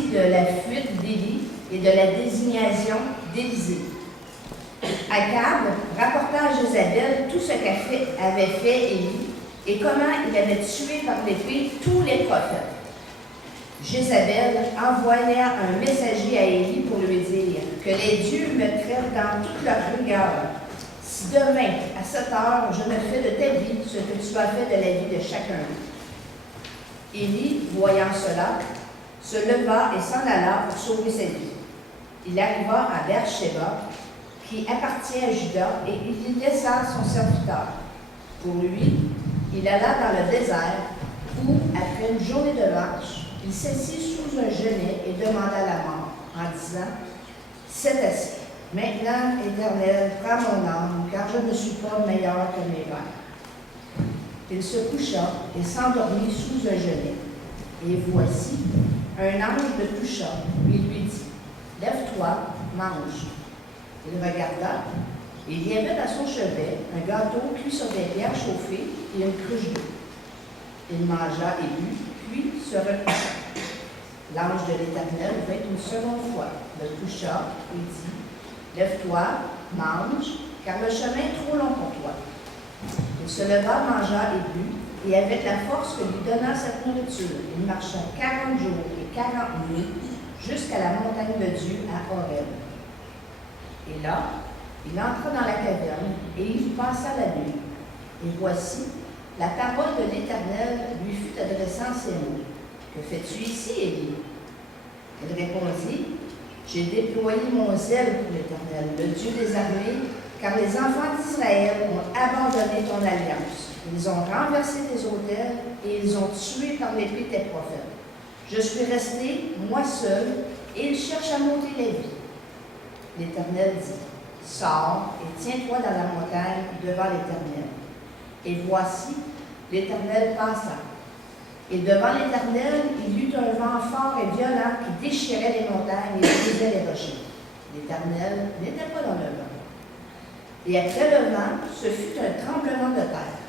apprit de la fuite d'Élie et de la désignation d'Élisée. Akab rapporta à Jézabel tout ce qu'avait fait Élie et comment il avait tué par l'épée tous les prophètes. Jézabel envoya un messager à Élie pour lui dire que les dieux me traitent dans toute leur rigueur. Si demain, à 7 heures, je me fais de ta vie ce que tu as fait de la vie de chacun. Élie, voyant cela, se leva et s'en alla pour sauver sa vie. Il arriva à Beersheba, qui appartient à Juda, et il y laissa son serviteur. Pour lui, il alla dans le désert, où, après une journée de marche, il s'assit sous un genêt et demanda la mort, en disant « C'est assez. Maintenant, Éternel, prends mon âme, car je ne suis pas meilleur que mes pères. » Il se coucha et s'endormit sous un genêt. Et voici, un ange le toucha, et lui dit « Lève-toi, mange. » Il regarda, et il y avait à son chevet un gâteau cuit sur des pierres chauffées et une cruche d'eau. Il mangea et but, puis se recoucha. L'ange de l'Éternel vint une seconde fois, le toucha et dit « Lève-toi, mange, car le chemin est trop long pour toi. » Il se leva, mangea et but, et avec la force que lui donna cette nourriture, il marcha 40 jours et 40 nuits jusqu'à la montagne de Dieu à Horeb. Et là, il entra dans la caverne et il passa la nuit. Et voici, la parole de l'Éternel lui fut adressant ces mots. « Que fais-tu ici, Élie? » Il répondit, « J'ai déployé mon zèle pour l'Éternel, le Dieu des armées, car les enfants d'Israël ont abandonné ton alliance. Ils ont renversé tes autels et ils ont tué par l'épée tes prophètes. Je suis resté, moi seul, et ils cherchent à m'ôter la vie. » L'Éternel dit, « Sors et tiens-toi dans la montagne devant l'Éternel. » Et voici, l'Éternel passa. Et devant l'Éternel, il y eut un vent fort et violent qui déchirait les montagnes et brisait les rochers. L'Éternel n'était pas dans le vent. Et après le vent, ce fut un tremblement de terre.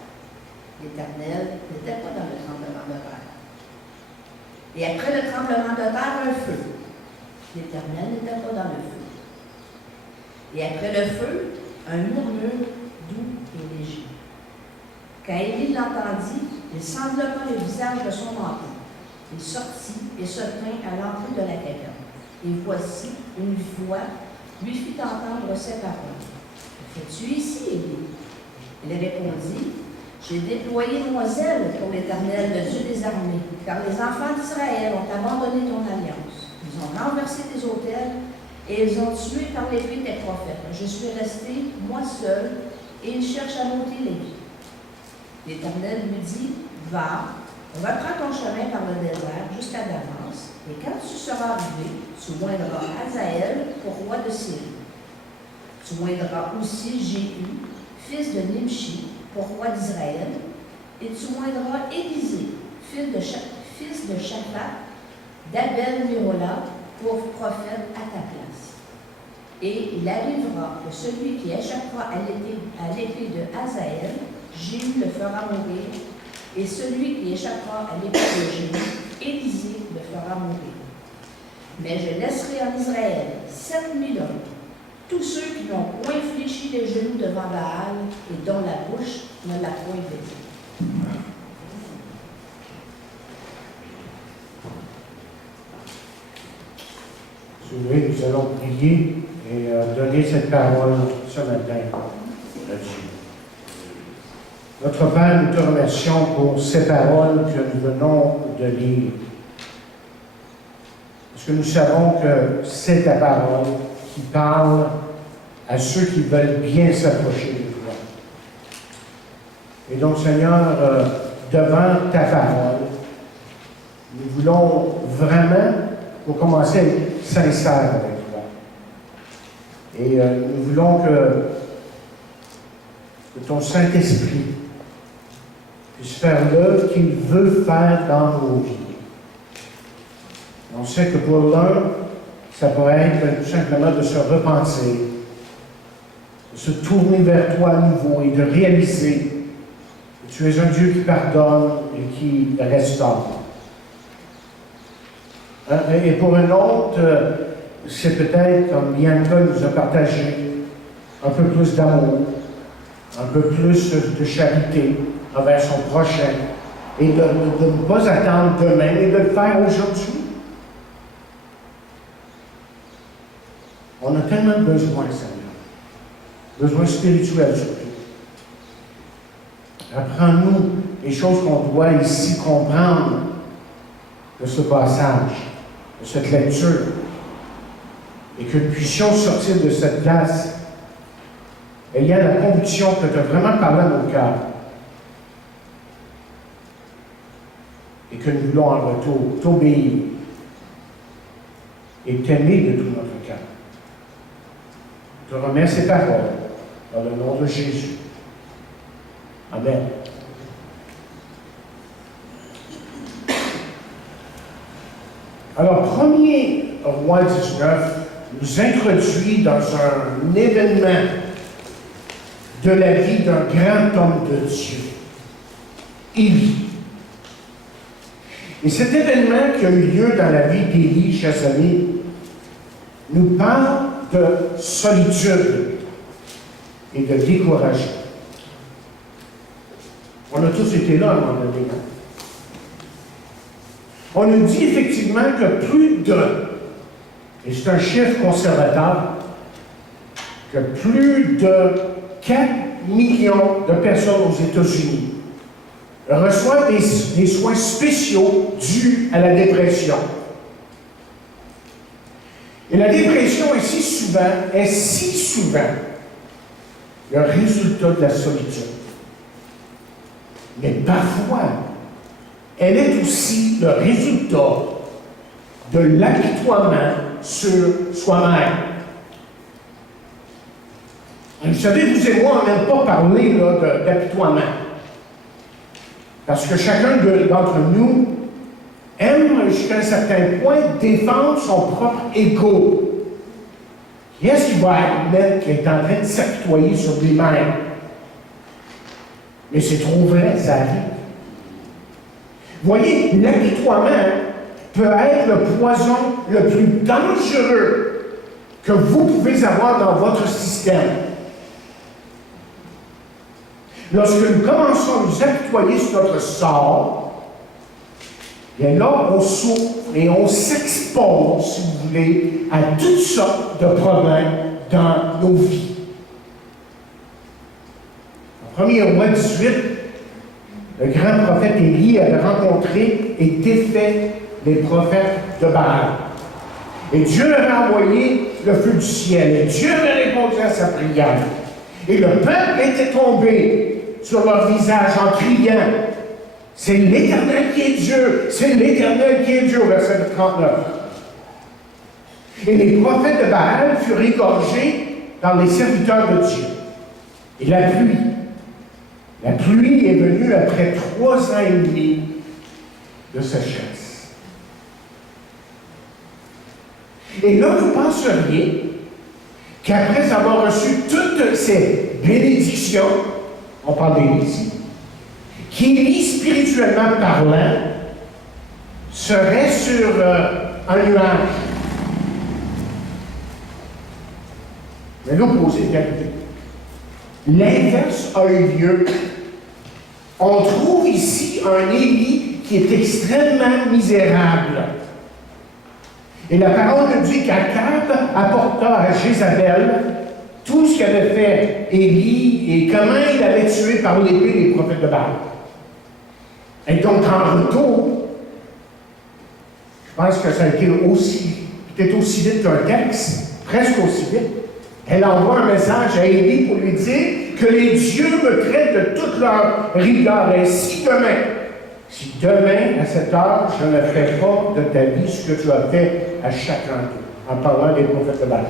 L'Éternel n'était pas dans le tremblement de terre. Et après le tremblement de terre, un feu. L'Éternel n'était pas dans le feu. Et après le feu, un murmure doux et léger. Quand Élie l'entendit, il s'enveloppa le visage de son manteau. Il sortit et se tint à l'entrée de la caverne. Et voici, une voix lui fit entendre ces paroles. « Que fais-tu ici, Élie? » Il répondit, « J'ai déployé mon zèle pour l'Éternel, le Dieu des armées, car les enfants d'Israël ont abandonné ton alliance. Ils ont renversé tes autels et ils ont tué par l'épée tes prophètes. Je suis resté, moi seul, et ils cherchent à m'ôter les vies. » L'Éternel lui dit, « Va, reprends ton chemin par le désert jusqu'à Damas, et quand tu seras arrivé, tu moindras Hazaël pour roi de Syrie. Tu moindras aussi Jéhu, fils de Nimshi, pour roi d'Israël, et tu moindras Élisée, fils de Shaphat, d'Abel-Méhola, pour prophète à ta place. Et il arrivera que celui qui échappera à l'épée de Hazaël, Jéhu le fera mourir, et celui qui échappera à l'épée de Jéhu, Élisée le fera mourir. Mais je laisserai en Israël 7000 hommes, tous ceux qui n'ont point fléchi les genoux devant Baal et dont la bouche ne l'a point baisé. » Si vous voulez, nous allons prier et donner cette parole ce matin là-dessus. Notre Père, nous te remercions pour ces paroles que nous venons de lire. Parce que nous savons que c'est ta parole qui parle à ceux qui veulent bien s'approcher de toi. Et donc, Seigneur, devant ta parole, nous voulons vraiment, pour commencer, être sincères avec toi. Et nous voulons que ton Saint-Esprit puisse faire l'œuvre qu'il veut faire dans nos vies. On sait que pour l'un, ça pourrait être tout simplement de se repentir, de se tourner vers toi à nouveau et de réaliser que tu es un Dieu qui pardonne et qui restaure. Et pour un autre, c'est peut-être, comme Bianca nous a partagé, un peu plus d'amour, un peu plus de charité envers son prochain, et de ne pas attendre demain, mais de le faire aujourd'hui. On a tellement besoin, Seigneur, besoin spirituel surtout. Apprends-nous les choses qu'on doit ici comprendre de ce passage, de cette lecture, et que nous puissions sortir de cette place ayant la conviction que tu as vraiment parlé à nos cœurs et que nous voulons en retour t'obéir et t'aimer de tout notre cœur. Je te remets ces paroles dans le nom de Jésus. Amen. Alors, 1er Roi 19 nous introduit dans un événement de la vie d'un grand homme de Dieu, Élie. Et cet événement qui a eu lieu dans la vie d'Élie, chers amis, nous parle de solitude et de découragement. On a tous été là à un moment donné. On nous dit effectivement que plus de, et c'est un chiffre conservateur, que plus de 4 millions de personnes aux États-Unis reçoivent des soins spéciaux dus à la dépression. Et la dépression est si souvent le résultat de la solitude. Mais parfois, elle est aussi le résultat de l'apitoiement sur soi-même. Vous savez, vous et moi, on n'aime pas parler d'apitoiement. Parce que chacun d'entre nous aime, jusqu'à un certain point, défendre son propre ego. Qui est-ce qui va admettre qu'il est en train de s'apitoyer sur lui-même? Mais c'est trop vrai, ça arrive. Vous voyez, l'apitoiement peut être le poison le plus dangereux que vous pouvez avoir dans votre système. Lorsque nous commençons à nous apitoyer sur notre sort, bien là, on souffre et on s'expose, si vous voulez, à toutes sortes de problèmes dans nos vies. En 1er Roi 18, le grand prophète Élie avait rencontré et défait les prophètes de Baal. Et Dieu avait envoyé le feu du ciel. Et Dieu avait répondu à sa prière. Et le peuple était tombé sur leur visage en criant, « C'est l'Éternel qui est Dieu! C'est l'Éternel qui est Dieu! » au verset 39. Et les prophètes de Baal furent égorgés par les serviteurs de Dieu. Et la pluie est venue après 3 ans et demi de sécheresse. Et là, vous penseriez qu'après avoir reçu toutes ces bénédictions, on parle d'Élie ici, qu'Élie, spirituellement parlant, serait sur un nuage. Mais l'opposé est arrivé. L'inverse a eu lieu. On trouve ici un Élie qui est extrêmement misérable. Et la parole nous dit qu'Akab apporta à Jézabel tout ce qu'avait fait Élie et comment il avait tué par l'épée les prophètes de Baal. Et donc, en retour, je pense que ça a été peut-être aussi vite qu'un texte, presque aussi vite. Elle envoie un message à Élie pour lui dire que les dieux me traitent de toute leur rigueur. Et si demain, à cette heure, je ne ferai pas de ta vie ce que tu as fait à chacun d'eux, en parlant des prophètes de Baal.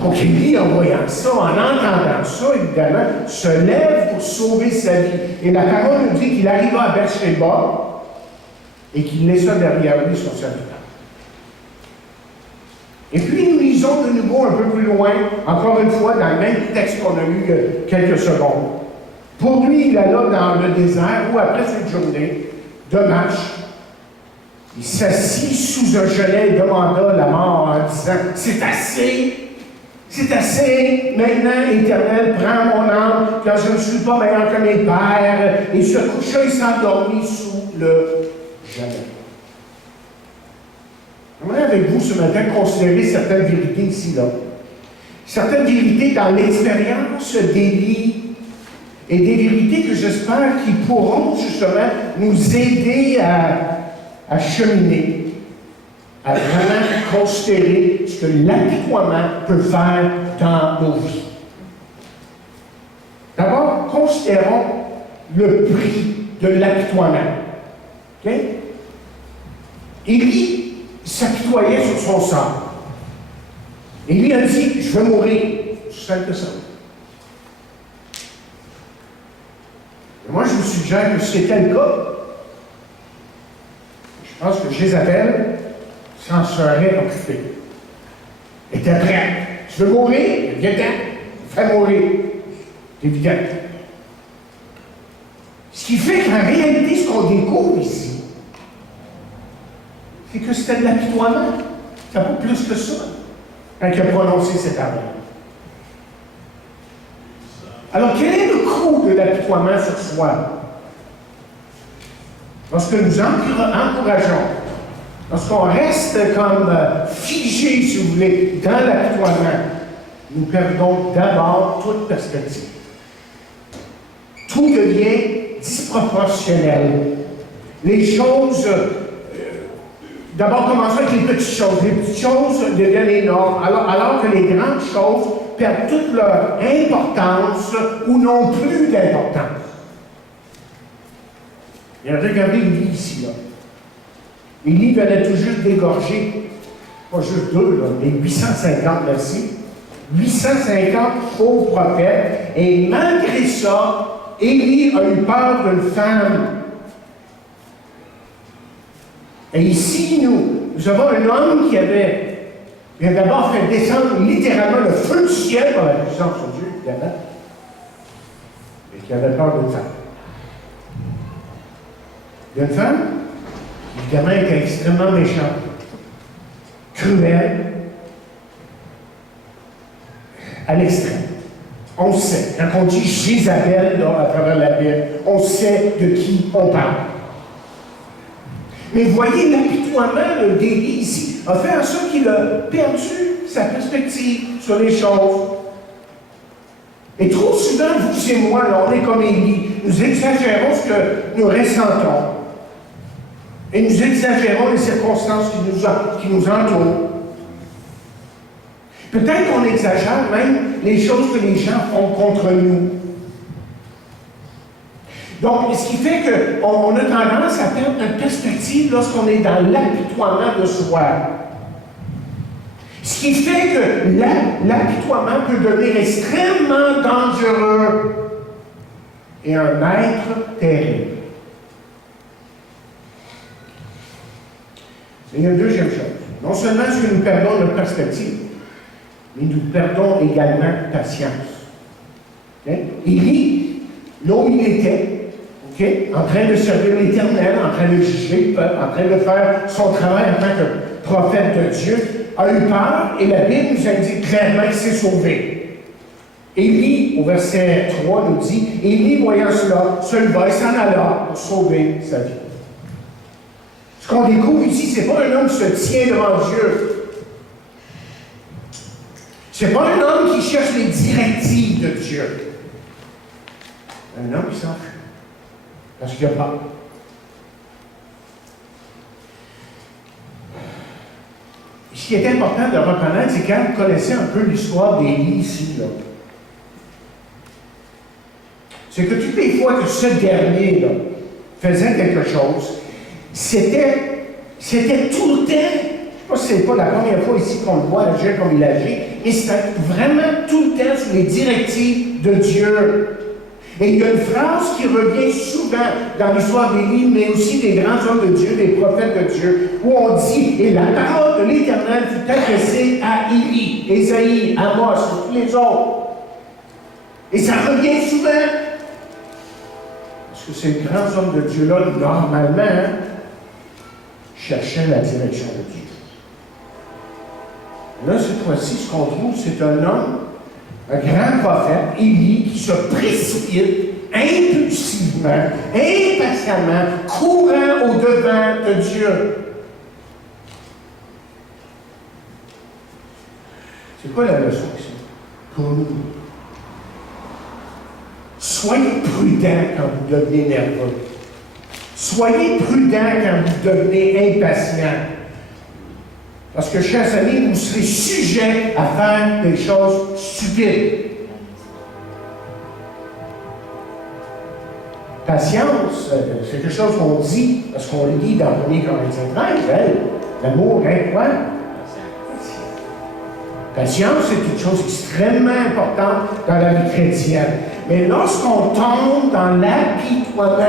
Donc Élie, en voyant ça, en entendant ça, évidemment, se lève pour sauver sa vie. Et la parole nous dit qu'il arriva à Beersheba et qu'il laissa derrière lui son serviteur. Et puis nous lisons de nouveau un peu plus loin, encore une fois, dans le même texte qu'on a lu il y a quelques secondes. Pour lui, il alla dans le désert où, après cette journée de marche, Il s'assit sous un gelai et demanda la mort en disant, « C'est assez! C'est assez! Maintenant, Éternel, prends mon âme, car je ne suis pas meilleur que mes pères. » Et il se coucha et s'endormit sous le gelai. J'aimerais avec vous ce matin considérer certaines vérités ici, là. Certaines vérités dans l'expérience d'Élie et des vérités que j'espère qui pourront justement nous aider à cheminer, à vraiment considérer ce que l'apitoiement peut faire dans nos vies. D'abord, considérons le prix de l'apitoiement. OK? Élie s'apitoyait sur son sort. Élie a dit, je vais mourir. C'est simple que ça. Et moi, je vous suggère que si c'était le cas, je pense que Jézabel s'en serait occupée. Elle était prête. Tu veux mourir? Viens-t'en. Fais mourir. C'est évident. Ce qui fait qu'en réalité, ce qu'on découvre ici, c'est que c'était de l'apitoiement. Ça vaut plus que ça, quand il a prononcé cette parole. Alors, quel est le coût de l'apitoiement sur soi? Lorsque nous encourageons, lorsqu'on reste comme figé, si vous voulez, dans l'apitoiement, nous perdons d'abord toute perspective. Tout devient disproportionnel. Les choses, d'abord commençons avec les petites choses. Les petites choses deviennent énormes, alors que les grandes choses perdent toute leur importance ou n'ont plus d'importance. Et regardez Élie ici, là. Élie venait tout juste d'égorger, pas juste 2, là, mais 850 merci. 850 faux prophètes. Et malgré ça, Élie a eu peur d'une femme. Et ici, nous avons un homme qui avait d'abord fait descendre littéralement le feu du ciel par la puissance de Dieu, évidemment, et qui avait peur d'une femme. D'une femme, évidemment, était extrêmement méchante, cruelle, à l'extrême. On sait, quand on dit Jézabel à travers la Bible, on sait de qui on parle. Mais voyez, l'apitoiement d'Élie ici a fait en sorte qu'il a perdu sa perspective sur les choses. Et trop souvent, vous et moi, là, on est comme Élie, nous exagérons ce que nous ressentons. Et nous exagérons les circonstances qui nous entourent. Peut-être qu'on exagère même les choses que les gens font contre nous. Donc, ce qui fait qu'on a tendance à perdre notre perspective lorsqu'on est dans l'apitoiement de soi. Ce qui fait que l'apitoiement peut devenir extrêmement dangereux et un maître terrible. Mais il y a une deuxième chose. Non seulement est-ce que nous perdons notre perspective, mais nous perdons également patience. Okay? Élie, là où il était, okay, en train de servir l'Éternel, en train de juger le peuple, en train de faire son travail en tant que prophète de Dieu, a eu peur et la Bible nous indique clairement qu'il s'est sauvé. Élie, au verset 3, nous dit, Élie, voyant cela, se leva et s'en alla pour sauver sa vie. Ce qu'on découvre ici, ce n'est pas un homme qui se tient devant Dieu. Ce n'est pas un homme qui cherche les directives de Dieu. Un homme qui s'enfuit. Parce qu'il a peur. Ce qui est important de reconnaître, c'est quand vous connaissez un peu l'histoire d'Élie ici, là, c'est que toutes les fois que ce dernier là, faisait quelque chose, c'était tout le temps, je ne sais pas si ce n'est pas la première fois ici qu'on le voit agir comme il agit, mais c'était vraiment tout le temps sous les directives de Dieu. Et il y a une phrase qui revient souvent dans l'histoire d'Élie, mais aussi des grands hommes de Dieu, des prophètes de Dieu, où on dit, et la parole de l'Éternel fut adressée à Élie, Ésaïe, Amos, et tous les autres. Et ça revient souvent. Parce que ces grands hommes de Dieu-là, normalement, cherchait la direction de Dieu. Là, cette fois-ci, ce qu'on trouve, c'est un homme, un grand prophète, Élie, qui se précipite impulsivement, impatiemment, courant au-devant de Dieu. C'est quoi la leçon ici? Pour nous. Soyez prudents quand vous devenez nerveux. Soyez prudents quand vous devenez impatients. Parce que, chers amis, vous serez sujets à faire des choses stupides. Patience, c'est quelque chose qu'on dit, parce qu'on le dit dans 1 Corinthiens 13, l'amour est quoi? Patience, c'est une chose extrêmement importante dans la vie chrétienne. Mais lorsqu'on tombe dans l'apitoiement,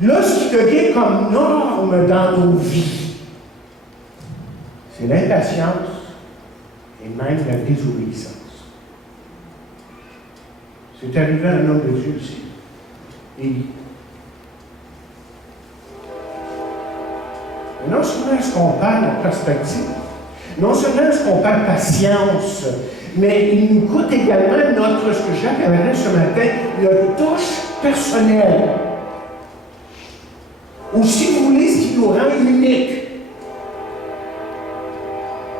là, ce qui devient comme norme dans nos vies, c'est l'impatience et même la désobéissance. C'est arrivé à un homme de Dieu aussi, Élie. Mais non seulement est-ce qu'on parle de perspective, non seulement est-ce qu'on parle patience, mais il nous coûte également notre, ce que j'appellerais ce matin, notre touche personnelle. Ou si vous voulez, ce qui nous rend uniques.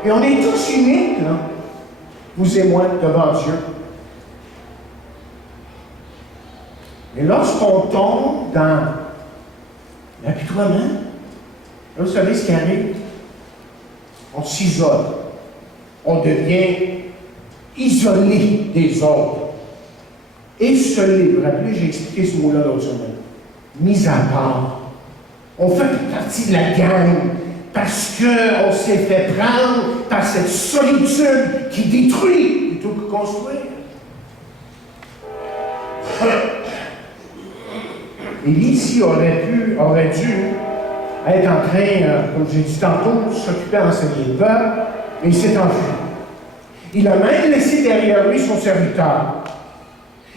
Et on est tous uniques, là, vous et moi, devant Dieu. Mais lorsqu'on tombe dans l'apitoiement, là, vous savez ce qui arrive? On s'isole. On devient isolé des autres. Isolé. Vous vous rappelez, j'ai expliqué ce mot-là l'autre semaine. Mis à part. On fait partie de la gang parce qu'on s'est fait prendre par cette solitude qui détruit plutôt que construire. Élie ici aurait dû être en train, comme j'ai dit tantôt, s'occuper d'enseigner le peuple, mais il s'est enfui. Il a même laissé derrière lui son serviteur.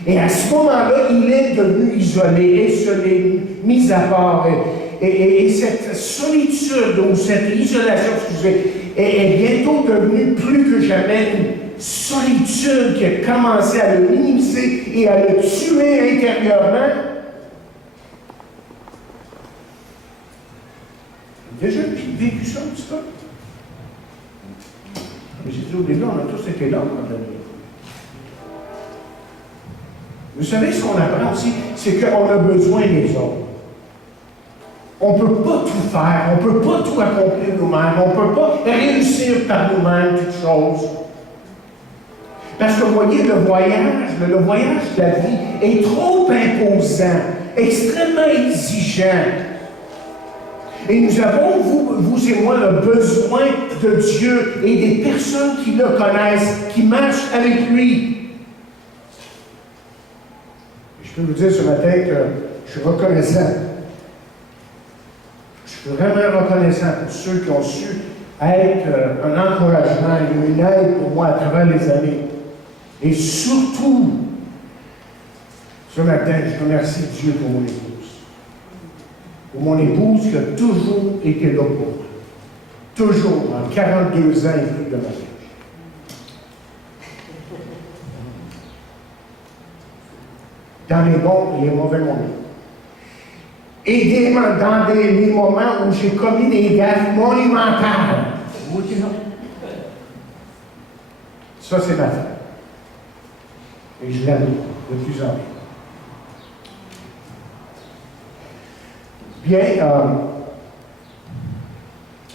Et à ce moment-là, il est devenu isolé, esselé, mis à part. Et cette solitude ou cette isolation, excusez, est bientôt devenue plus que jamais une solitude qui a commencé à le minimiser et à le tuer intérieurement. Déjà vécu ça un petit peu. Mais j'ai dit au début, on a tous été là quand même. Vous savez ce qu'on apprend aussi, c'est qu'on a besoin des autres. On ne peut pas tout faire, on ne peut pas tout accomplir nous-mêmes, on ne peut pas réussir par nous-mêmes toutes choses. Parce que vous voyez, le voyage de la vie est trop imposant, extrêmement exigeant. Et nous avons, vous et moi, le besoin de Dieu et des personnes qui le connaissent, qui marchent avec lui. Et je peux vous dire ce matin que je suis reconnaissant. Je suis vraiment reconnaissant pour ceux qui ont su être un encouragement et une aide pour moi à travers les années. Et surtout, ce matin, je remercie Dieu pour mon épouse. Pour mon épouse qui a toujours été là pour moi. Toujours, en 42 ans et plus de mariage. Dans les bons et les mauvais moments. Et dans les moments où j'ai commis des gaffes monumentales. Vous dites non? Ça, c'est ma femme. Et je l'aime de plus en plus. Bien,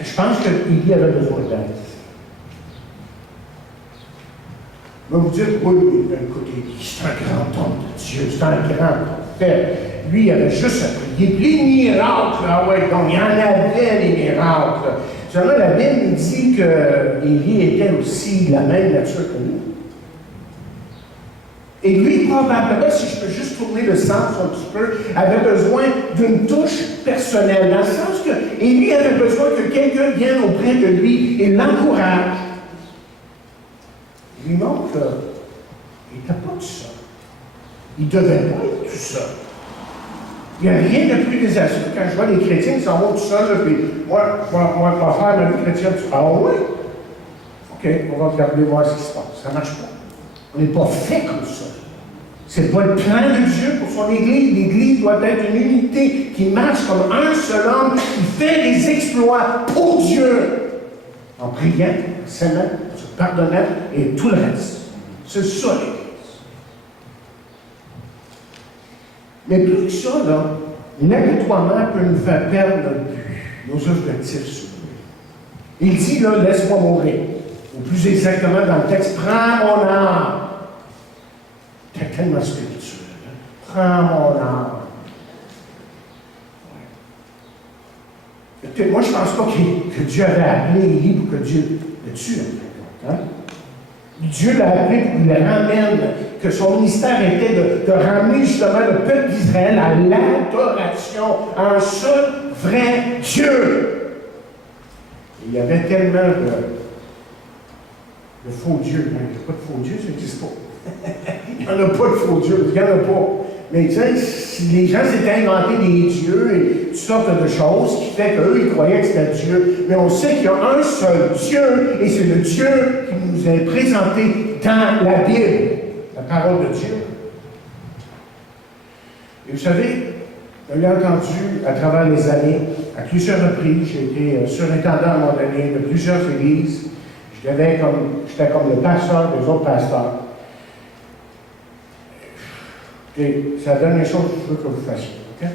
je pense qu'il y avait besoin d'aide. Vous me dites, oui, écoutez, c'est un grand homme de Dieu, c'est un grand prophète. Lui, il avait juste à prier. Puis les miracles, ah ouais, donc il y en avait des miracles. Seulement, la Bible nous dit qu'Élie était aussi de la même nature que nous. Et lui, probablement, si je peux juste tourner le sens un petit peu, avait besoin d'une touche personnelle, dans le sens que Élie avait besoin que quelqu'un vienne auprès de lui et l'encourage. Il lui montre qu'il n'était pas tout seul. Il ne devait pas être tout seul. Il n'y a rien de plus désastreux quand je vois des chrétiens qui s'en vont tout seuls, puis moi, je vais faire ma vie chrétienne. Ah oui? OK, on va regarder voir ce qui se passe. Ça ne marche pas. On n'est pas fait comme ça. Ce n'est pas le plan de Dieu pour son Église. L'Église doit être une unité qui marche comme un seul homme, qui fait des exploits pour Dieu, en priant, en s'aimant, en se pardonnant et tout le reste. C'est ça, l'Église. Mais plus que ça, là, l'apitoiement peut nous faire perdre notre but, nos objectifs sur lui. Il dit, là, laisse-moi mourir. Ou plus exactement dans le texte, prends mon âme. C'est tellement spirituel. Hein? Prends mon âme. Ouais. Moi, je ne pense pas que Dieu avait appelé Élie pour que Dieu le tue. Hein? Dieu l'a appelé pour qu'il le ramène, que son ministère était de ramener justement le peuple d'Israël à l'adoration, à un seul vrai Dieu. Et il y avait tellement de faux dieux. Il n'y a pas de faux dieux, ça n'existe pas. Il n'y en a pas de faux dieux, il n'y en a pas. Mais tu sais, si les gens s'étaient inventés des dieux et toutes sortes de choses, qui fait qu'eux, ils croyaient que c'était Dieu. Mais on sait qu'il y a un seul Dieu, et c'est le Dieu qui nous est présenté dans la Bible, la parole de Dieu. Et vous savez, je l'ai entendu à travers les années, à plusieurs reprises. J'ai été surintendant à un moment donné de plusieurs églises. J'étais comme le pasteur des autres pasteurs. Et ça donne les choses que je veux que vous fassiez. Okay?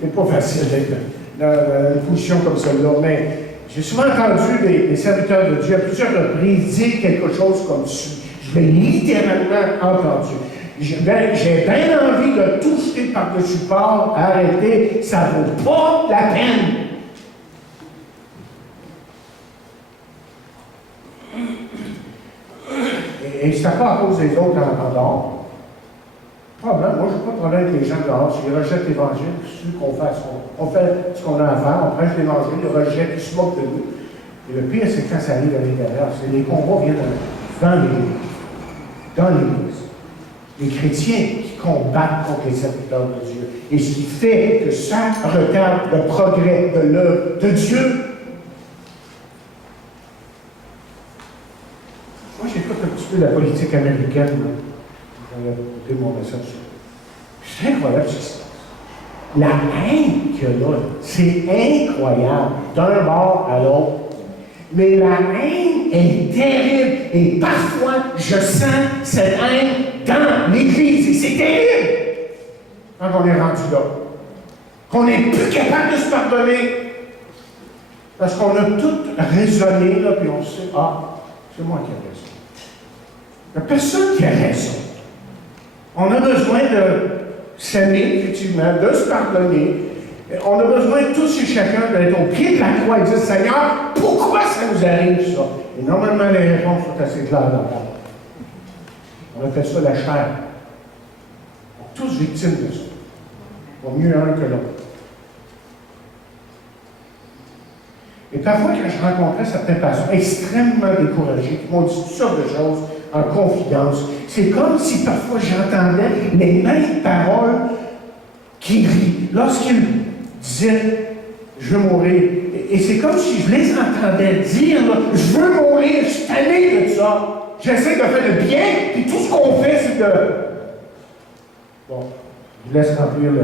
C'est pas facile d'être dans une position comme celle-là, mais j'ai souvent entendu des serviteurs de Dieu à plusieurs reprises dire quelque chose comme ça. Je l'ai littéralement entendu. J'ai bien envie de tout jeter par-dessus bord, arrêter, ça ne vaut pas la peine. Et c'est pas à cause des autres en dehors. Problème. Moi, je n'ai pas de problème avec les gens dehors. S'ils rejettent l'Évangile, c'est qu'on fait ce qu'on a à faire, on prêche l'Évangile, ils rejettent, ils se moquent de nous. Et le pire, c'est quand ça arrive à l'intérieur. C'est les combats viennent dans l'Église. Dans l'Église. Les chrétiens qui combattent contre les serviteurs de Dieu. Et ce qui fait que ça retarde le progrès de l'œuvre de Dieu. Moi, j'écoute un petit peu la politique américaine. J'avais écouté mon message. C'est incroyable ce qui se passe. La haine qu'il y a là, c'est incroyable, d'un bord à l'autre. Mais la haine est terrible. Et parfois, je sens cette haine dans l'Église. Et c'est terrible quand on est rendu là. Qu'on n'est plus capable de se pardonner. Parce qu'on a tout raisonné, là, puis on sait, c'est moi qui ai raison. Il n'y a personne qui a raison. On a besoin de s'aimer, effectivement, de se pardonner. On a besoin tous et chacun d'être au pied de la croix et de dire, Seigneur, pourquoi ça nous arrive, ça? Et normalement, les réponses sont assez claires dans la parole. On appelle ça la chair. On est tous victimes de ça. Au mieux un que l'autre. Et parfois, quand je rencontrais certains pasteurs extrêmement découragés, qui m'ont dit toutes sortes de choses en confidence, c'est comme si parfois j'entendais les mêmes paroles qui rient. Lorsqu'ils disaient « je veux mourir », et c'est comme si je les entendais dire là, « je veux mourir, je suis tanné de ça, j'essaie de faire le bien, puis tout ce qu'on fait, c'est de... » Bon, je laisse remplir le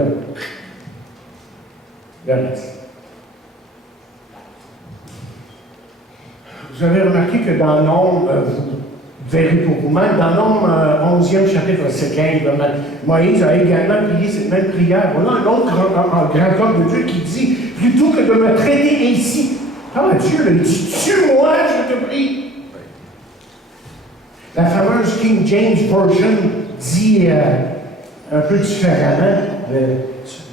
reste. Vous avez remarqué que dans Nombre, vous verrez pour vous-même, dans Nombre 11e chapitre, verset 15, Moïse a également prié cette même prière. Voilà un autre grand homme de Dieu qui dit, plutôt que de me traiter ainsi, Dieu, il dit, tue-moi, je te prie. La fameuse King James Version dit un peu différemment,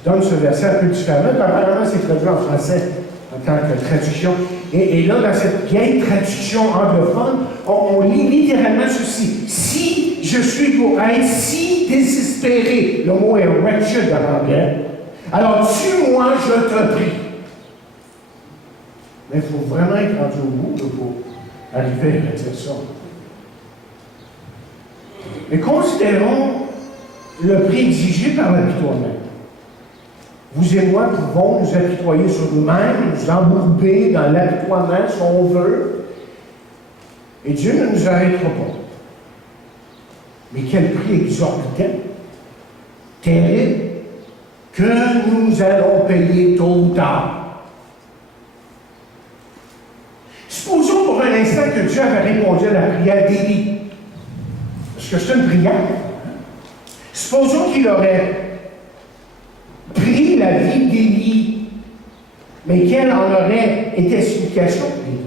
donne ce verset un peu différemment, puis apparemment c'est traduit en français en tant que traduction. Et là, dans cette vieille traduction anglophone, on lit littéralement ceci. Si je suis pour être si désespéré, le mot est wretched en anglais, alors tue-moi, je te prie. Mais il faut vraiment être rendu au bout pour arriver à dire ça. Mais considérons le prix exigé par l'apitoiement. Vous et moi pouvons nous apitoyer sur nous-mêmes, nous embourber dans l'apitoiement, si on veut, et Dieu ne nous arrêtera pas. Mais quel prix exorbitant, terrible, que nous allons payer tôt ou tard. Supposons pour un instant que Dieu avait répondu à la prière d'Élie. Parce que c'est une prière. Supposons qu'il aurait pris la vie d'Élie, mais quelle en aurait été signification pour lui.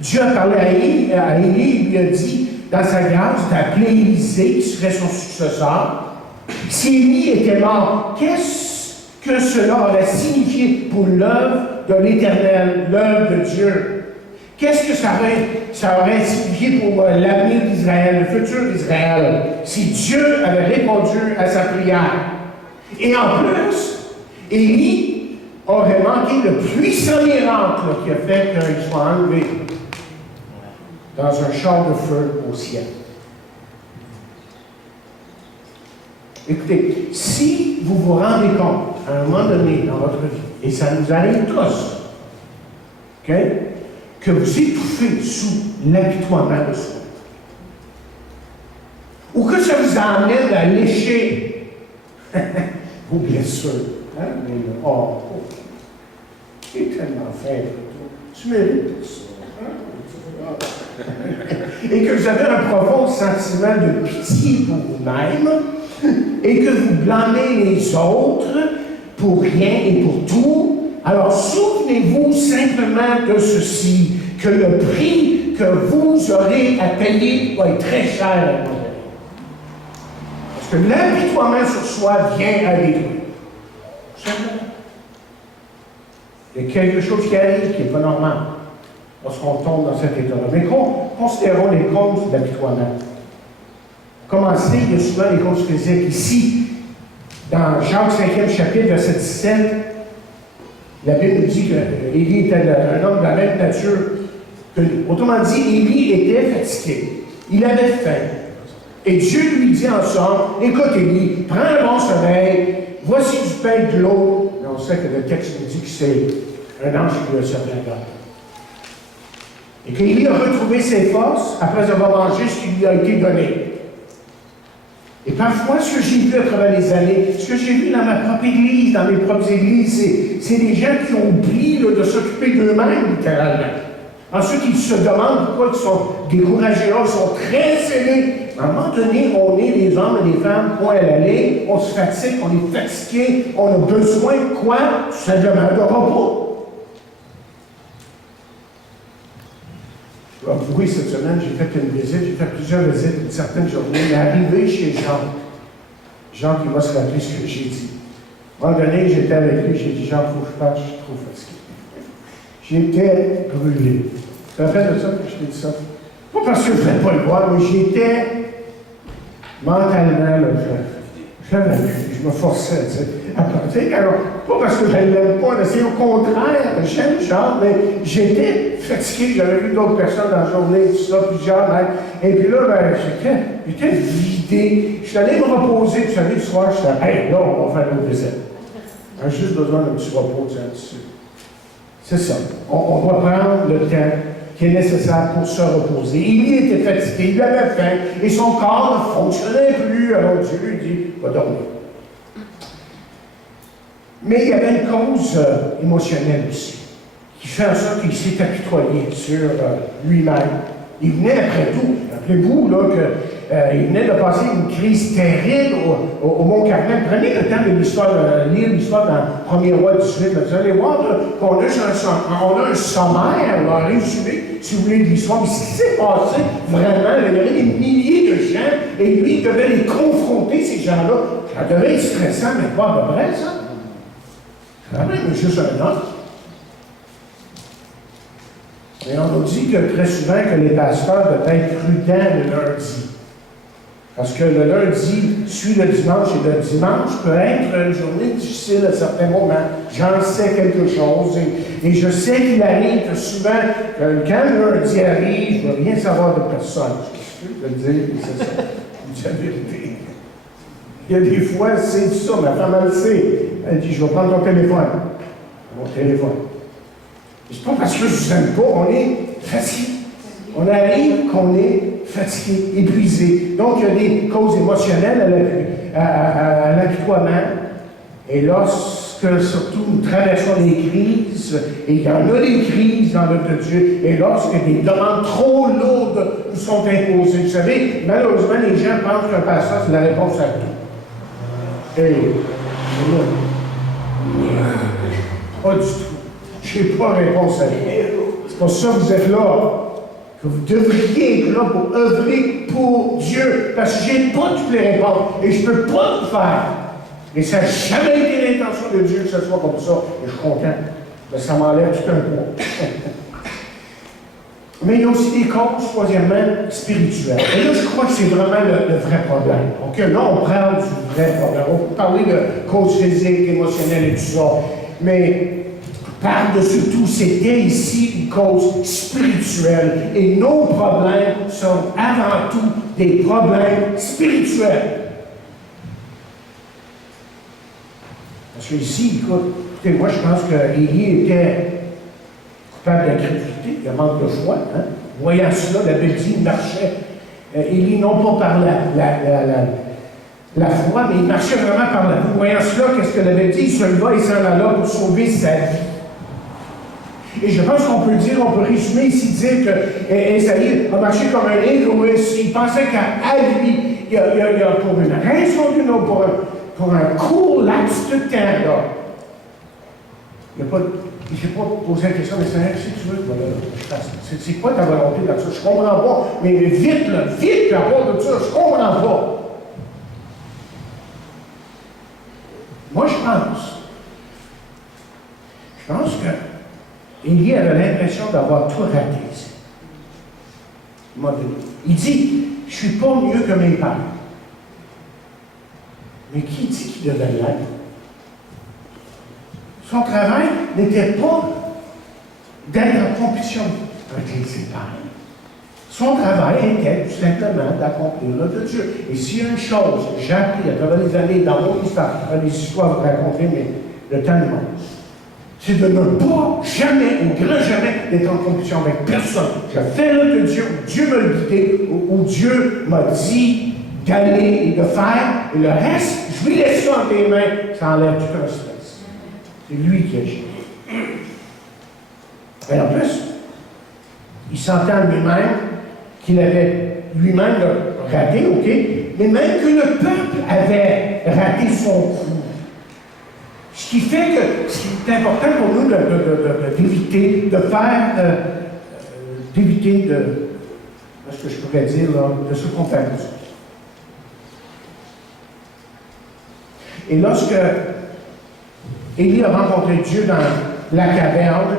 Dieu a parlé à Élie, il lui a dit, dans sa grâce, d'appeler Élisée, qui serait son successeur. Si Élie était mort, qu'est-ce que cela aurait signifié pour l'œuvre de l'Éternel, l'œuvre de Dieu? Qu'est-ce que ça aurait signifié pour l'avenir d'Israël, le futur d'Israël, si Dieu avait répondu à sa prière? Et en plus, Élie aurait manqué le puissant miracle qui a fait qu'il soit enlevé dans un char de feu au ciel. Écoutez, si vous vous rendez compte, à un moment donné dans votre vie, et ça nous arrive tous, OK, que vous étouffez sous l'apitoiement de soi, ou que ça vous amène à lécher vos blessures, hein? Mais, oh, c'est tellement faible, tu mérites ça. Et que vous avez un profond sentiment de pitié pour vous-même, et que vous blâmez les autres pour rien et pour tout, alors souvenez-vous simplement de ceci, que le prix que vous aurez à payer va être très cher à un moment donné. Parce que l'apitoiement sur soi vient à détruire. Simplement. Il y a quelque chose qui arrive qui n'est pas normal lorsqu'on tombe dans cet état-là. Mais considérons les causes de l'apitoiement. Commencer, il y a souvent les causes physiques. Ici, dans Jacques 5e chapitre, verset 17, la Bible nous dit qu'Élie était un homme de la même nature que lui. Autrement dit, Élie était fatigué. Il avait faim. Et Dieu lui dit en somme, écoute Élie, prends un bon sommeil, voici du pain et de l'eau. Mais on sait que le texte nous dit que c'est un ange qui lui a servi à garde. Et qu'Élie a retrouvé ses forces après avoir mangé ce qui lui a été donné. Et parfois, ce que j'ai vu à travers les années, ce que j'ai vu dans ma propre église, dans mes propres églises, c'est des gens qui ont oublié de s'occuper d'eux-mêmes, littéralement. Ensuite, ils se demandent pourquoi ils sont découragés. Là, ils sont très scellés. À un moment donné, on est des hommes et des femmes, point à l'aller, on se fatigue, on est fatigué, on a besoin de quoi? Tout simplement de repos. Je dois avouer, cette semaine, j'ai fait une visite, j'ai fait plusieurs visites une certaine journée, mais arrivé chez Jean qui va se rappeler ce que j'ai dit. À un moment donné, j'étais avec lui, j'ai dit, Jean, il faut que je parte, je suis trop fatigué. J'étais brûlé. Tu te rappelles de ça que je t'ai dit ça? Pas parce que je ne voulais pas le voir, mais j'étais mentalement, là, je me forçais, tu sais, à partir. Alors, pas parce que je ne l'aime pas, c'est au contraire, j'aime Charles, mais j'étais fatigué, j'avais vu d'autres personnes dans la journée, tout ça, plusieurs même. Et puis là, j'étais vidé. Je suis allé me reposer, puis le soir, je suis allé, hey, là, on va faire nos visites. J'ai juste besoin d'un petit repos, dessus. C'est ça. On doit prendre le temps qui est nécessaire pour se reposer. Il était fatigué, il avait faim, et son corps ne fonctionnait plus. Alors Dieu lui dit, va dormir. Mais il y avait une cause émotionnelle aussi, qui fait en sorte qu'il s'est apitoyé sur lui-même. Il venait après tout, rappelez-vous là, qu'il venait de passer une crise terrible au Mont-Carmel. Prenez le temps de l'histoire, lire l'histoire dans 1er roi 18. Là, vous allez voir là, qu'on a un sommaire, un résumé, si vous voulez, de l'histoire. Mais ce qui s'est passé, vraiment, il y avait des milliers de gens, et lui, il devait les confronter, ces gens-là. Ça devait être stressant, mais pas à peu près, ça. C'est quand même juste un homme. Et on nous dit que très souvent que les pasteurs doivent être prudents le lundi. Parce que le lundi suit le dimanche et le dimanche peut être une journée difficile à certains moments. J'en sais quelque chose et je sais qu'il arrive souvent que quand le lundi arrive, je ne veux rien savoir de personne. Je peux le dire, c'est ça. C'est la vérité. Il y a des fois, c'est ça, ma femme, elle sait. Elle dit, je vais prendre ton téléphone. Mon téléphone. C'est pas parce que je vous aime pas, on est fatigué. On arrive qu'on est fatigué, épuisé. Donc, il y a des causes émotionnelles à l'apitoiement. Et lorsque, surtout, nous traversons des crises, et il y en a des crises dans l'œuvre de Dieu, et lorsque des demandes trop lourdes nous sont imposées. Vous savez, malheureusement, les gens pensent qu'un pasteur, c'est la réponse à tout. Et pas du tout. Je n'ai pas réponse à rien. C'est pour ça que vous êtes là. Que vous devriez être là pour œuvrer pour Dieu. Parce que je n'ai pas toutes les réponses. Et je ne peux pas tout faire. Et ça n'a jamais été l'intention de Dieu que ce soit comme ça. Et je suis content. Mais ça m'enlève tout un poids. Mais il y a aussi des causes, troisièmement, spirituelles. Et là, je crois que c'est vraiment le vrai problème. OK? Là, on parle du vrai problème. On peut parler de causes physiques, émotionnelles et tout ça. Mais par-dessus tout, c'était ici une cause spirituelle. Et nos problèmes sont avant tout des problèmes spirituels. Parce que ici, écoutez, moi, je pense qu'Élie était coupable d'incrédulité, il manque de foi. Hein? Voyant cela, la Bible dit, il marchait. Élie, non pas par la foi, mais il marchait vraiment par la foi. Voyant cela, qu'est-ce que la Bible dit? Il se leva et s'en alla pour sauver sa vie. Et je pense qu'on peut dire, on peut résumer ici, dire que Ésaïe a marché comme un égoïste. Il pensait qu'à lui, il y a pour une raison d'une autre, pour un court laps de temps, là. Il n'a pas posé la question, mais Seigneur, si tu veux, voilà, je fasse. C'est quoi ta volonté là-dessus? Je ne comprends pas. Mais vite, à part de ça, je ne comprends pas. Moi, je pense que Élie avait l'impression d'avoir tout raté ici. Il dit, je ne suis pas mieux que mes pères. Mais qui dit qu'il devait l'être? Son travail n'était pas d'être en compétition avec ses pères. Son travail était tout simplement d'accomplir l'œuvre de Dieu. Et s'il y a une chose que j'ai appris à travers les années dans mon histoire, les histoires à vous raconter, mais le temps nous manque, c'est de ne pas jamais, au grand jamais, d'être en compétition avec personne. Je fais l'œuvre de Dieu, où Dieu m'a guidé, où Dieu m'a dit d'aller et de faire, et le reste, je lui laisse ça en tes mains, ça enlève tout un stress. C'est lui qui agit. Et en plus, il sentait en lui-même qu'il avait lui-même raté, OK, mais même que le peuple avait raté son coup. Ce qui fait que c'est important pour nous d'éviter de faire, d'éviter de, ce que je pourrais dire, là, de se comparer. Et lorsque Élie a rencontré Dieu dans la caverne,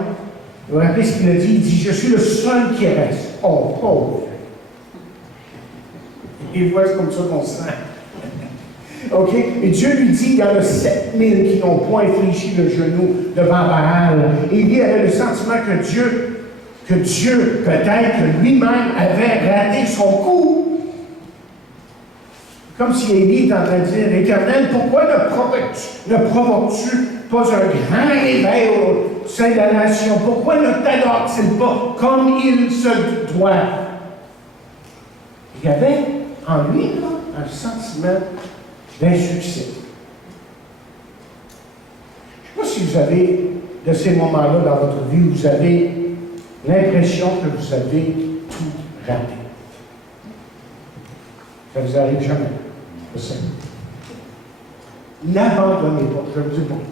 vous vous rappelez ce qu'il a dit? Il dit, je suis le seul qui reste. Oh, pauvre! Et voilà, c'est comme ça qu'on se sent. OK? Et Dieu lui dit, il y en a 7000 qui n'ont point fléchi le genou devant Baal. Et Élie avait le sentiment que Dieu, peut-être lui-même, avait raté son coup. Comme si Élie était en train de dire, Éternel, pourquoi ne provoques-tu pas un grand réveil au sein de la nation? Pourquoi ne t'adore-t-il pas comme il se doit? Il y avait en lui là, un sentiment d'insuccès. Je ne sais pas si vous avez, de ces moments-là dans votre vie, où vous avez l'impression que vous avez tout raté. Ça vous arrive jamais. Je sais. N'abandonnez pas. Je vais vous dire pourquoi.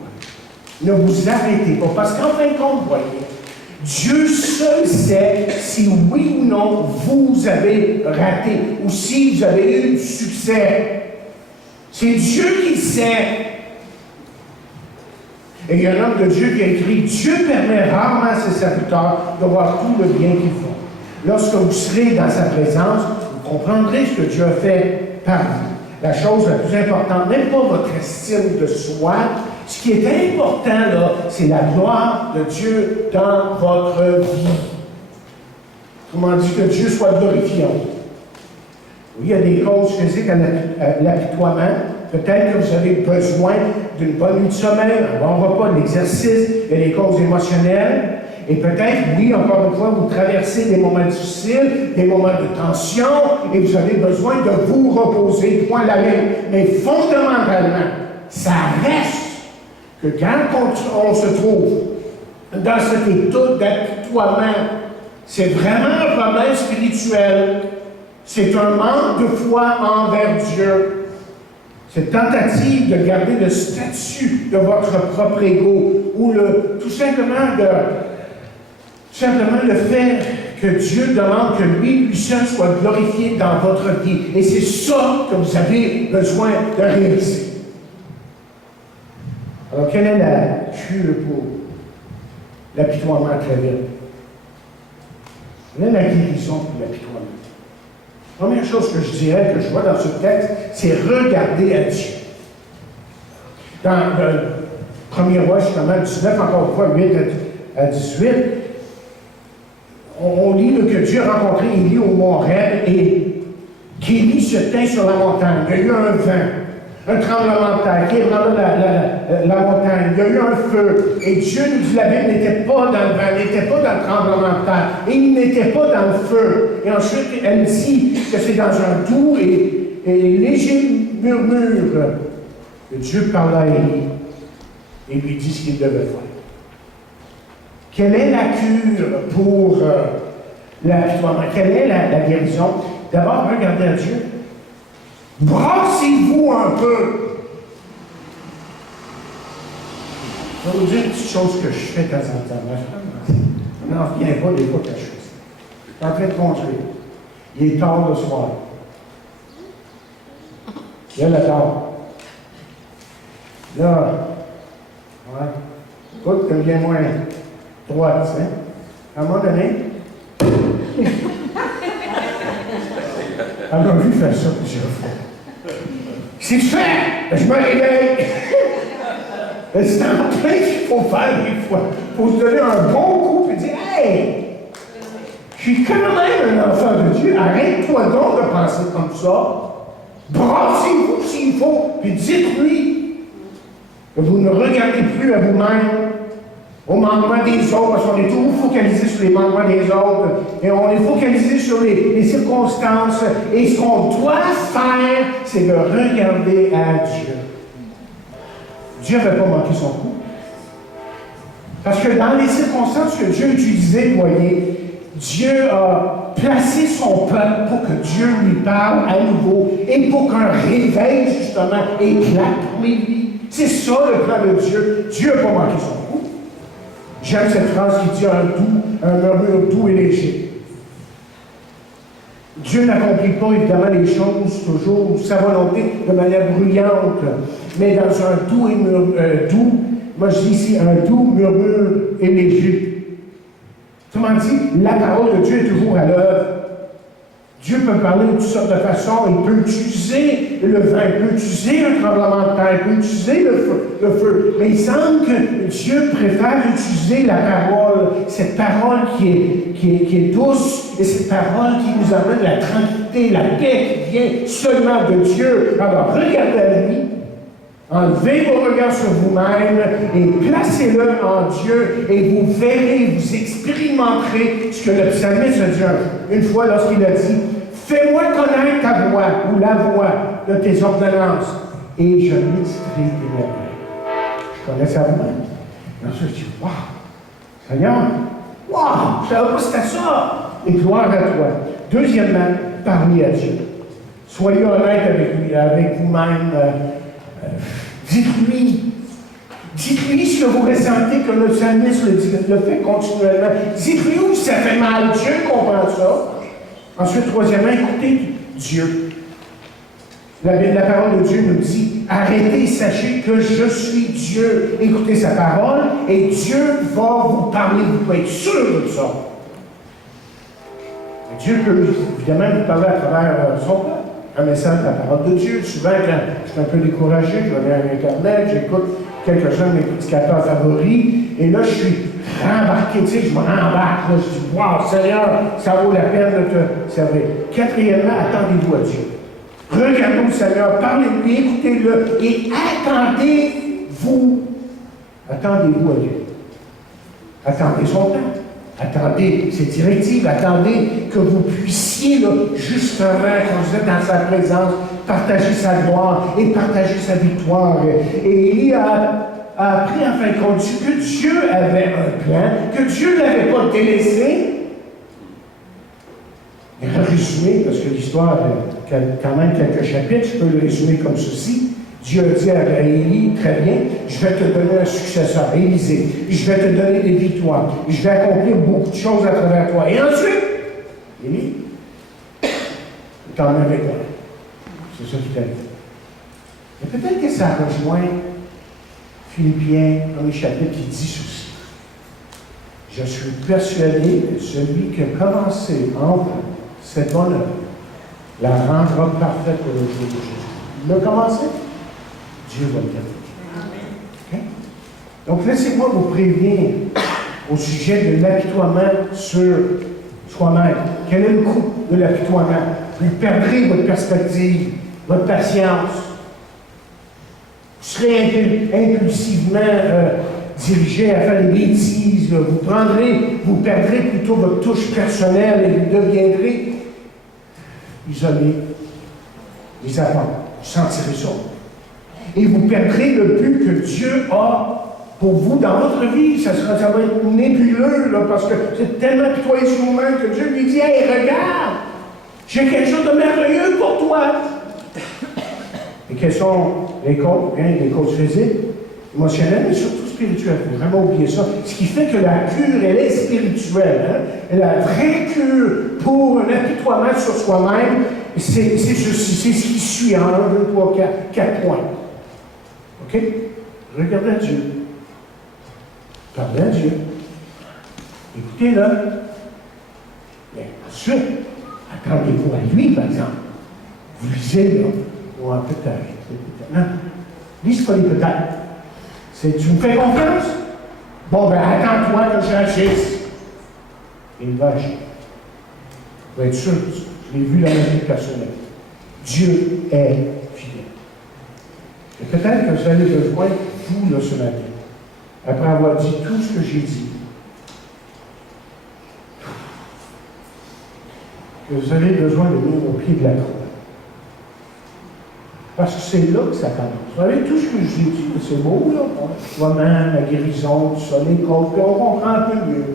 Ne vous arrêtez pas. Parce qu'en fin de compte, voyez, Dieu seul sait si oui ou non vous avez raté ou si vous avez eu du succès. C'est Dieu qui sait. Et il y a un homme de Dieu qui a écrit, Dieu permet rarement à ses serviteurs de voir tout le bien qu'ils font. Lorsque vous serez dans sa présence, vous comprendrez ce que Dieu a fait par vous. La chose la plus importante, même pas votre estime de soi, ce qui est important, là, c'est la gloire de Dieu dans votre vie. Comment dire que Dieu soit glorifié en vous. Oui, il y a des causes physiques à l'apitoiement, Peut-être que vous avez besoin d'une bonne nuit de sommeil, un bon repas, de l'exercice, il y a des causes émotionnelles. Et peut-être, oui, encore une fois, vous traversez des moments difficiles, des moments de tension, et vous avez besoin de vous reposer, point la ligne. Mais fondamentalement, ça reste que quand on se trouve dans cet état d'apitoiement, c'est vraiment un problème spirituel. C'est un manque de foi envers Dieu. Cette tentative de garder le statut de votre propre ego, ou tout simplement le fait que Dieu demande que lui seul soit glorifié dans votre vie. Et c'est ça que vous avez besoin de réaliser. Alors, quelle est la cure pour l'apitoiement très vite? Quelle est la guérison pour l'apitoiement? La première chose que je dirais, que je vois dans ce texte, c'est regarder à Dieu. Dans le 1er roi, justement, 19, encore une fois, 8 à 18, on lit que Dieu a rencontré Élie au mont Horeb et qu'Élie se tint sur la montagne. Il y a eu un vent, un tremblement de terre qui ébranla la montagne. Il y a eu un feu. Et Dieu nous dit, la Bible n'était pas dans le vent, n'était pas dans le tremblement de terre. Et il n'était pas dans le feu. Et ensuite, elle dit que c'est dans un doux et léger murmure que Dieu parla à Élie et lui dit ce qu'il devait faire. Quelle est la cure pour l'apitoiement? Quelle est la guérison? D'abord, regardez à Dieu. Brassez-vous un peu. Je vais vous dire une petite chose que je fais de temps en temps. Je n'en reviens pas des fois que je fais ça. Je suis en train de construire. Il est tard le soir. Il y a le tard. Là, ouais. Écoute, tu viens moins droite, hein? À un moment donné, elle m'a vu faire ça plusieurs fois. C'est fait! Je me réveille! C'est en plein qu'il faut faire des fois. Il faut se donner un bon coup et dire hey! Je suis quand même un enfant de Dieu. Arrête-toi donc de penser comme ça. Brassez-vous s'il faut, puis dites-lui que vous ne regardez plus à vous-même au manquement des autres, parce qu'on est toujours focalisé sur les manquements des autres, et on est focalisé sur les circonstances, et ce qu'on doit faire, c'est de regarder à Dieu. Dieu n'avait pas manqué son coup. Parce que dans les circonstances que Dieu utilisait, voyez, Dieu a placé son peuple pour que Dieu lui parle à nouveau, et pour qu'un réveil, justement, éclate parmi lui. C'est ça le plan de Dieu. Dieu n'a pas manqué son coup. J'aime cette phrase qui dit un murmure doux et léger. Dieu n'accomplit pas évidemment les choses toujours, sa volonté, de manière bruyante, mais dans un doux doux, moi je dis ici un doux murmure et léger. Autrement dit, la parole de Dieu est toujours à l'œuvre. Dieu peut parler de toutes sortes de façons, il peut utiliser le vent, il peut utiliser un tremblement de terre, il peut utiliser le feu. Mais il semble que Dieu préfère utiliser la parole, cette parole qui est douce, et cette parole qui nous amène la tranquillité, la paix qui vient seulement de Dieu. Alors regardez à lui, enlevez vos regards sur vous-même et placez-le en Dieu et vous verrez, vous expérimenterez ce que le psalmiste a dit une fois lorsqu'il a dit « Fais-moi connaître ta voix ou la voix de tes ordonnances et je méditerai tes merveilles. » Je connais sa voix. Et ensuite, je dis « Wow! Seigneur! Wow! Je ne savais pas que c'était ça! » Et gloire à toi. Deuxièmement, parlez à Dieu. Soyez honnête avec vous-même. Dites-lui ce que vous ressentez, que le psalmiste le fait continuellement. Dites-lui où ça fait mal. Dieu comprend ça. Ensuite, troisièmement, écoutez Dieu. La parole de Dieu nous dit, arrêtez, sachez que je suis Dieu. Écoutez sa parole et Dieu va vous parler. Vous pouvez être sûr de ça. Et Dieu peut évidemment vous parler à travers son peuple. Un message de la parole de Dieu. Souvent, quand je suis un peu découragé, je vais aller à Internet, j'écoute quelques-uns de mes prédicateurs favoris, et là, je suis rembarqué, tu sais, je me rembarque, là, je dis, wow, Seigneur, ça vaut la peine de te servir. Quatrièmement, attendez-vous à Dieu. Regardons le Seigneur, parlez-lui, écoutez-le et attendez-vous. Attendez-vous à Dieu. Attendez son temps. Attendez ses directives. Attendez que vous puissiez, là, justement, quand vous êtes dans sa présence, partager sa gloire et partager sa victoire. Et Élie a appris en fin de compte que Dieu avait un plan, que Dieu ne l'avait pas délaissé. Et un résumé, parce que l'histoire a quand même quelques chapitres, je peux le résumer comme ceci. Dieu a dit à Élie, très bien, je vais te donner un successeur, Élisée, je vais te donner des victoires, je vais accomplir beaucoup de choses à travers toi. Et ensuite, Élie, t'emmènes avec moi. C'est ça qui t'arrive. Et peut-être que ça rejoint Philippiens, premier chapitre, qui dit ceci. Je suis persuadé que celui qui a commencé en vous cette bonne œuvre la rendra parfaite pour le jour de Jésus. Il a commencé, Dieu va le terminer. Okay? Donc, laissez-moi vous prévenir au sujet de l'apitoiement sur soi-même. Quel est le coût de l'apitoiement? Vous perdrez votre perspective, votre patience. Vous serez impulsivement dirigé à faire des bêtises. Vous perdrez plutôt votre touche personnelle et vous deviendrez isolé, les attentes. Vous sentirez ça. Et vous perdrez le but que Dieu a pour vous dans votre vie. Ça va être nébuleux, là, parce que c'est tellement pitoyé sur vous-même que Dieu lui dit, hey, regarde, j'ai quelque chose de merveilleux pour toi. Et quelles sont les causes? Les causes physiques, émotionnelles, mais surtout spirituelles. Il ne faut jamais oublier ça. Ce qui fait que la cure, elle est spirituelle. Hein? Et la vraie cure pour un apitoiement sur soi-même, c'est ceci, c'est ce qui suit en 1, 2, 3, 4 points. OK? Regardez à Dieu. Parlez à Dieu. Écoutez-le. Mais ensuite, attendez-vous à lui, par exemple. Vous lisez, là. Ou peut-être. Non. Lise pas les peut-être. Tu me fais confiance? Bon, ben attends-toi que j'agisse. Et il va agir. Vous être sûr, je l'ai vu dans ma vie personnelle. Dieu est fidèle. Et peut-être que vous avez besoin, vous, là, ce matin, après avoir dit tout ce que j'ai dit, que vous avez besoin de venir au pied de la croix. Parce que c'est là que ça commence. Vous savez, tout ce que je vous ai dit, c'est beau, là. Toi-même, la guérison, tout ça, les causes, on comprend un peu mieux.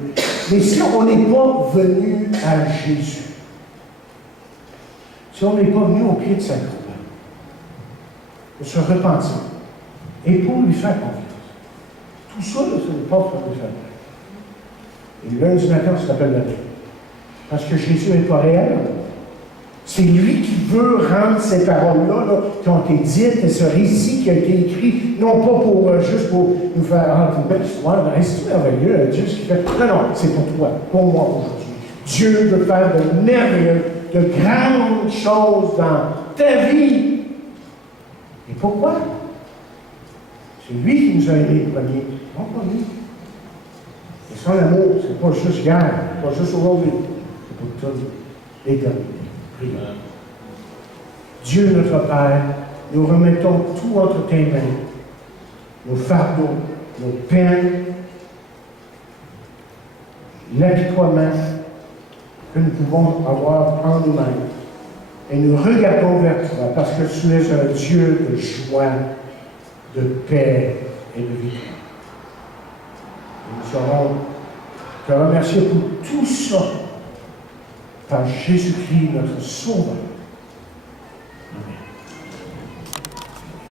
Mais si on n'est pas venu à Jésus, si on n'est pas venu au pied de sa croix, pour se repentir, et pour lui faire confiance, tout ça, là, ce n'est pas pour lui faire confiance. Et lundi matin, ça s'appelle la vie. Parce que Jésus n'est pas réel. C'est lui qui veut rendre ces paroles-là là, qui ont été dites et ce récit qui a été écrit, non pas pour juste pour nous faire une belle histoire, mais c'est merveilleux, Dieu ce qu'il fait. Non, c'est pour toi, pour moi aujourd'hui. Dieu veut faire de merveilleuses, de grandes choses dans ta vie. Et pourquoi? C'est lui qui nous a aimés le premier, non pas lui. Et son amour, c'est pas juste hier, pas juste aujourd'hui, c'est pour toute l'éternité. Dieu notre Père, nous remettons tout entre tes mains, nos fardeaux, nos peines, l'apitoiement que nous pouvons avoir en nous-mêmes. Et nous regardons vers toi parce que tu es un Dieu de joie, de paix et de victoire. Et nous saurons te remercier pour tout ça par Jésus-Christ, notre Sauveur.